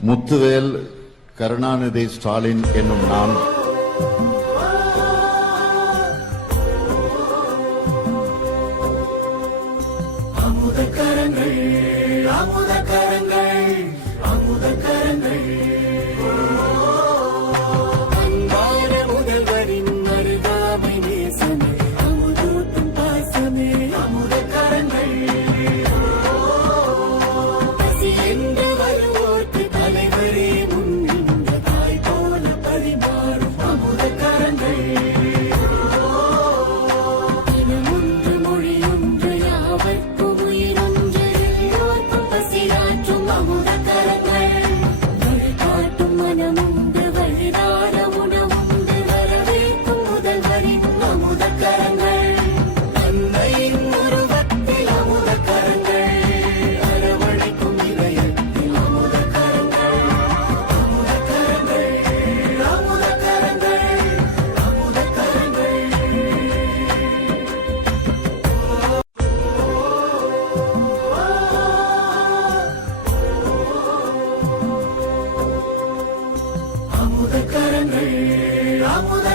முத்துவேல் கருணாநிதி ஸ்டாலின் என்னும் நான். முதல்வரின் மருதாமை நேசமே அமுதூட்டும் பாசமே அமுத அமுத